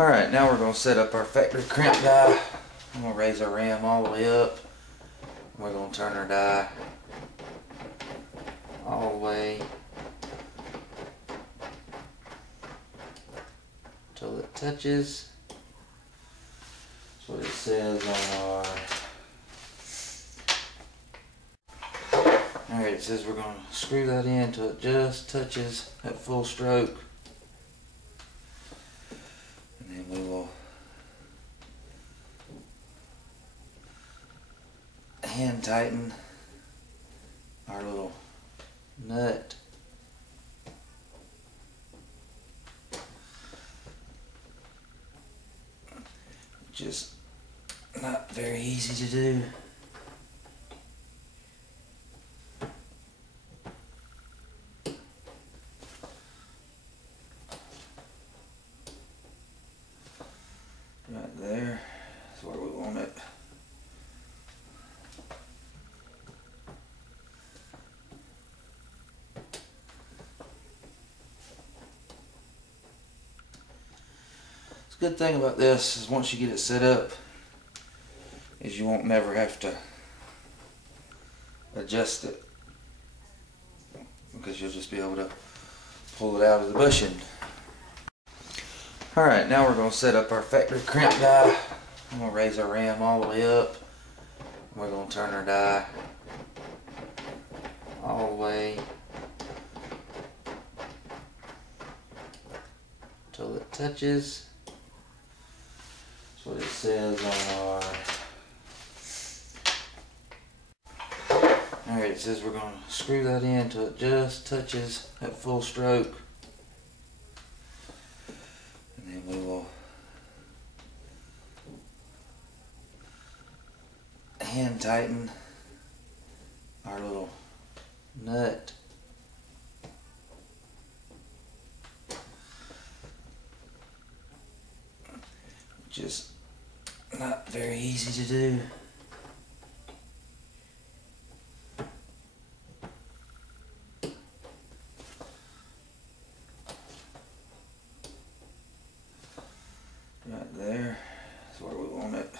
Alright, now we're going to set up our factory crimp die. I'm going to raise our ram all the way up. We're going to turn our die all the way until it touches. That's what it says on our... Alright, it says we're going to screw that in until it just touches at full stroke. And then we will hand tighten our little nut. Just not very easy to do. Right there is where we want it. The good thing about this is once you get it set up is you won't never have to adjust it, because you'll just be able to pull it out of the bushing. Alright, now we're going to set up our factory crimp die. I'm going to raise our ram all the way up. We're going to turn our die all the way until it touches. That's what it says on our... Alright, it says we're going to screw that in until it just touches at full stroke. And then we will hand tighten our little nut. Just not very easy to do. Right there is where we want it.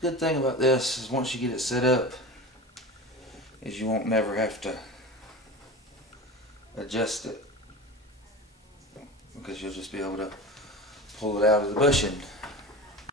The good thing about this is once you get it set up is you won't never have to adjust it, because you'll just be able to pull it out of the bushing.